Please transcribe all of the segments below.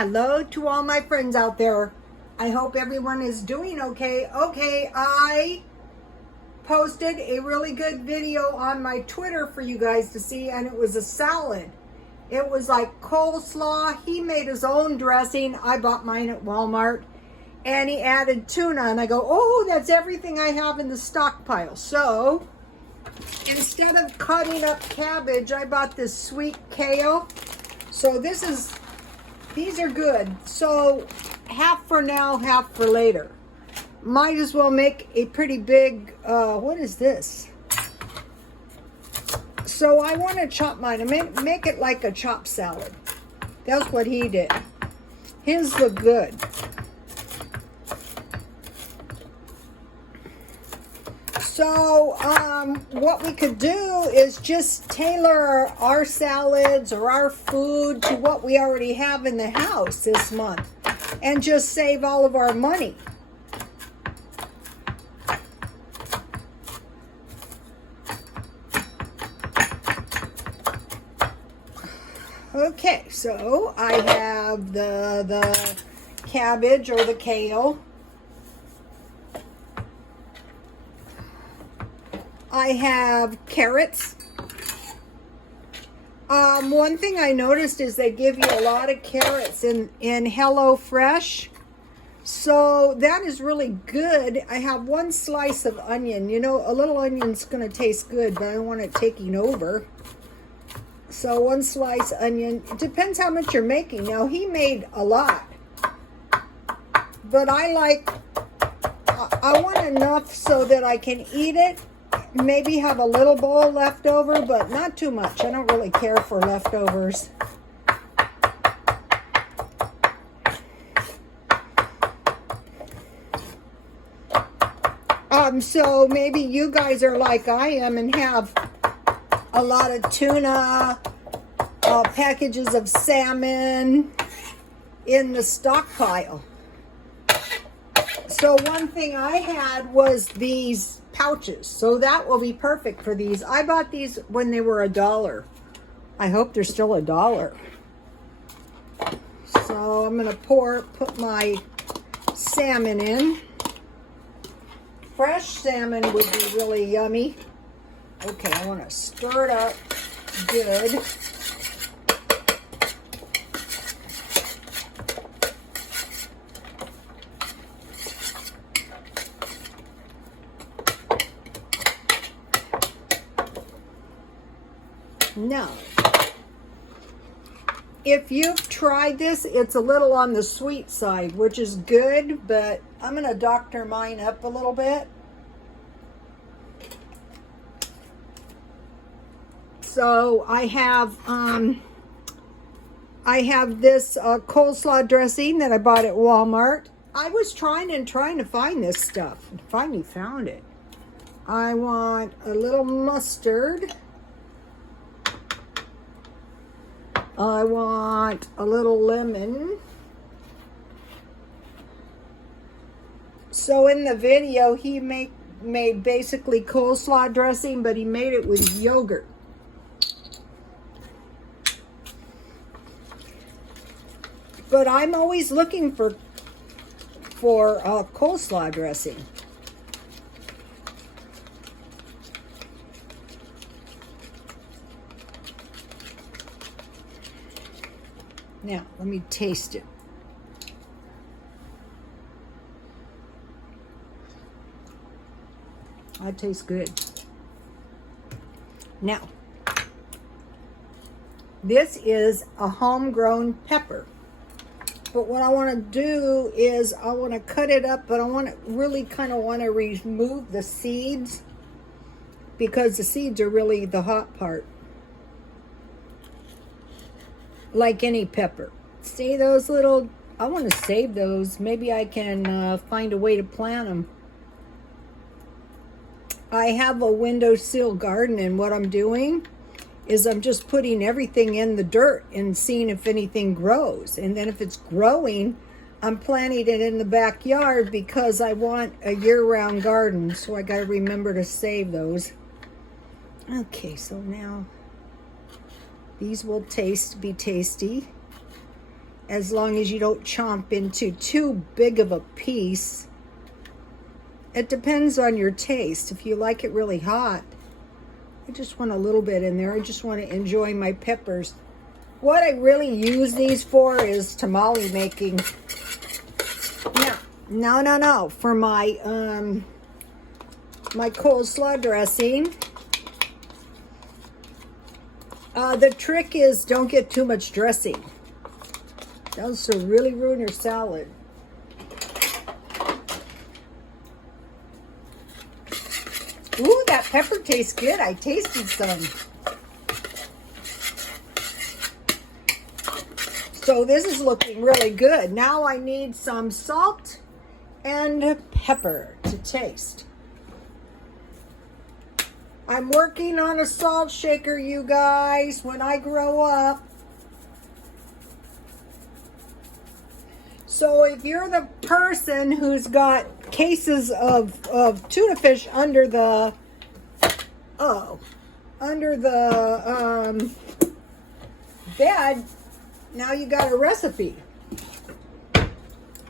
Hello to all my friends out there. I hope everyone is doing okay. I posted a really good video on my Twitter for you guys to see, and it was a salad. It was like coleslaw. He made his own dressing. I bought mine at Walmart, and he added tuna, and I go, oh, that's everything I have in the stockpile. So instead of cutting up cabbage, I bought this sweet kale. So these are good. So half for now, half for later. Might as well make a pretty big, what is this? So I want to chop mine and make it like a chopped salad. That's what he did. His look good. So what we could do is just tailor our salads or our food to what we already have in the house this month and just save all of our money. Okay, so I have the cabbage or the kale. I have carrots. One thing I noticed is they give you a lot of carrots in HelloFresh. So that is really good. I have one slice of onion. You know, a little onion's going to taste good, but I don't want it taking over. So one slice onion. It depends how much you're making. Now, he made a lot. But I want enough so that I can eat it. Maybe have a little bowl left over, but not too much. I don't really care for leftovers. So maybe you guys are like I am and have a lot of tuna, packages of salmon in the stockpile. So one thing I had was these pouches, so that will be perfect for these. I bought these when they were $1. I hope they're still $1. So I'm gonna put my salmon in. Fresh salmon would be really yummy. Okay, I want to stir it up good. Now, if you've tried this, it's a little on the sweet side, which is good, but I'm going to doctor mine up a little bit. So I have this coleslaw dressing that I bought at Walmart. I was trying to find this stuff and finally found it. I want a little mustard. I want a little lemon. So in the video, he made basically coleslaw dressing, but he made it with yogurt. But I'm always looking for coleslaw dressing. Now, let me taste it. That tastes good. Now, this is a homegrown pepper. But what I want to do is I want to cut it up, but I want to really kind of want to remove the seeds because the seeds are really the hot part. Like any pepper. See those little, I want to save those. Maybe I can find a way to plant them. I have a windowsill garden, and what I'm doing is I'm just putting everything in the dirt and seeing if anything grows. And then if it's growing, I'm planting it in the backyard because I want a year-round garden. So I got to remember to save those. Okay, so now these will be tasty. as long as you don't chomp into too big of a piece. It depends on your taste. If you like it really hot, I just want a little bit in there. I just want to enjoy my peppers. What I really use these for is tamale making. No. For my my coleslaw dressing. The trick is don't get too much dressing. That'll really ruin your salad. Ooh, that pepper tastes good. I tasted some. So this is looking really good. Now I need some salt and pepper to taste. I'm working on a salt shaker, you guys, when I grow up. So if you're the person who's got cases of tuna fish under the bed, now you got a recipe.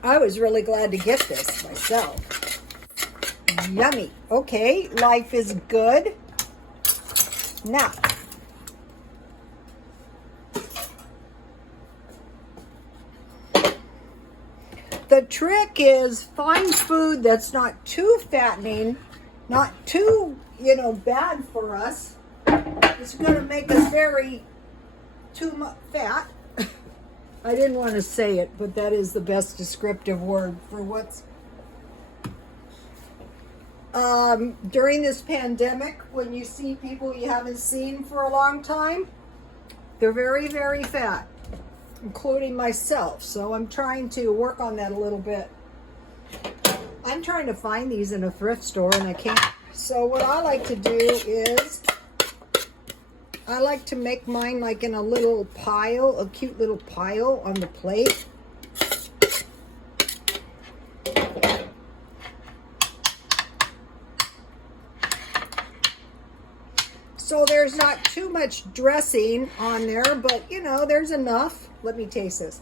I was really glad to get this myself. Yummy. Okay, life is good. Now, the trick is find food that's not too fattening, not too, bad for us. It's going to make us too much fat. I didn't want to say it, but that is the best descriptive word for what's during this pandemic, when you see people you haven't seen for a long time, they're very, very fat, including myself. So I'm trying to work on that a little bit. I'm trying to find these in a thrift store and I can't. So what I like to do is I like to make mine like in a little pile, a cute little pile on the plate. So there's not too much dressing on there, but there's enough. Let me taste this.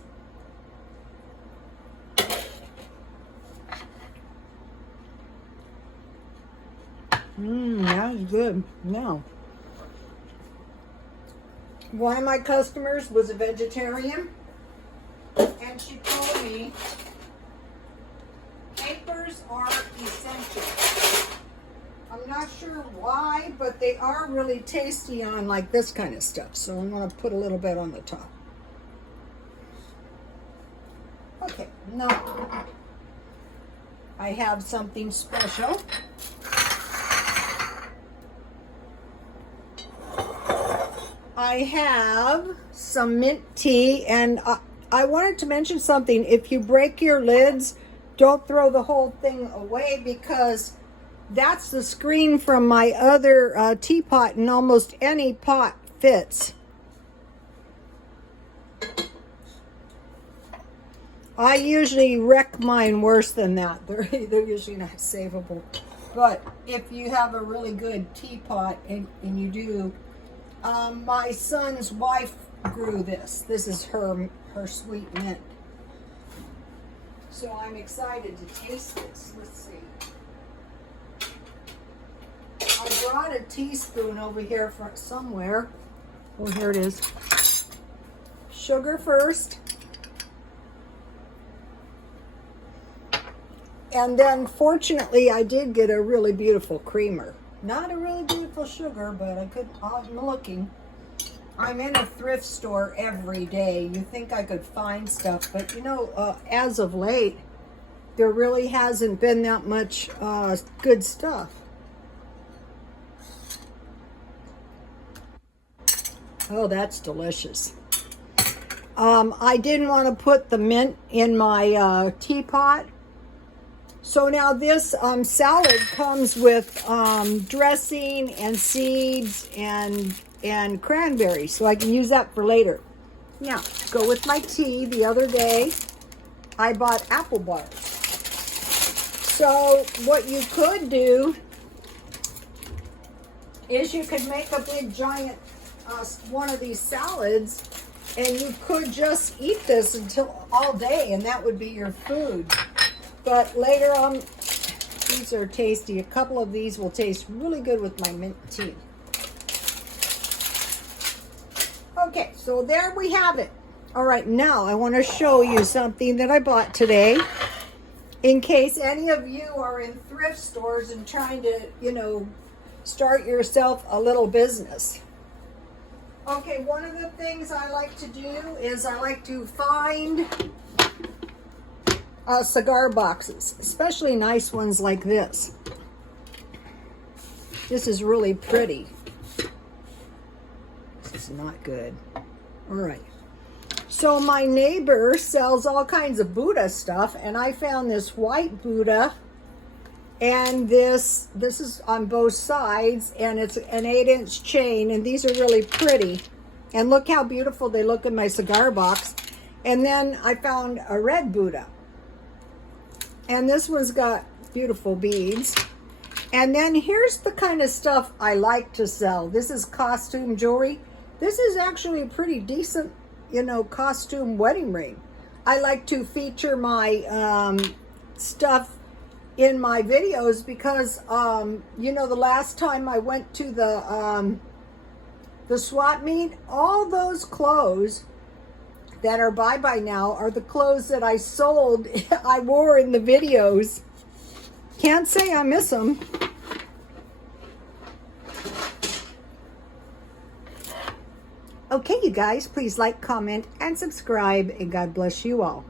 That was good. Now, one of my customers was a vegetarian, and she told me capers are essential. I'm not sure why, but they are really tasty on like this kind of stuff. So I'm going to put a little bit on the top. Okay, now I have something special. I have some mint tea, and I wanted to mention something. If you break your lids, don't throw the whole thing away, because that's the screen from my other teapot, and almost any pot fits. I usually wreck mine worse than that. They're usually not savable. But if you have a really good teapot, and you do, my son's wife grew this. This is her sweet mint. So I'm excited to taste this. Let's see. I brought a teaspoon over here from somewhere. Oh, here it is. Sugar first. And then, fortunately, I did get a really beautiful creamer. Not a really beautiful sugar, but I'm looking. I'm in a thrift store every day. You think I could find stuff, but as of late, there really hasn't been that much good stuff. Oh, that's delicious. I didn't want to put the mint in my teapot. So now this salad comes with dressing and seeds and cranberries, so I can use that for later. Now, to go with my tea, the other day, I bought apple butter. So what you could do is you could make a big giant one of these salads And you could just eat this until all day, and that would be your food. But later on, these are tasty. A couple of these will taste really good with my mint tea. Okay, so there we have it. All right, now I want to show you something that I bought today. In case any of you are in thrift stores and trying to, you know, start yourself a little business. Okay, one of the things I like to do is I like to find cigar boxes, especially nice ones like this. This is really pretty. This is not good. All right. So my neighbor sells all kinds of Buddha stuff, and I found this white Buddha, and this is on both sides, and it's an 8-inch chain, and these are really pretty. And look how beautiful they look in my cigar box. And then I found a red Buddha, and this one's got beautiful beads. And then here's the kind of stuff I like to sell. This is costume jewelry. This is actually a pretty decent, you know, costume wedding ring. I like to feature my stuff in my videos because, you know, the last time I went to the swap meet, all those clothes that are bye-bye now are the clothes that I sold, I wore in the videos. Can't say I miss them. Okay, you guys, please like, comment, and subscribe, and God bless you all.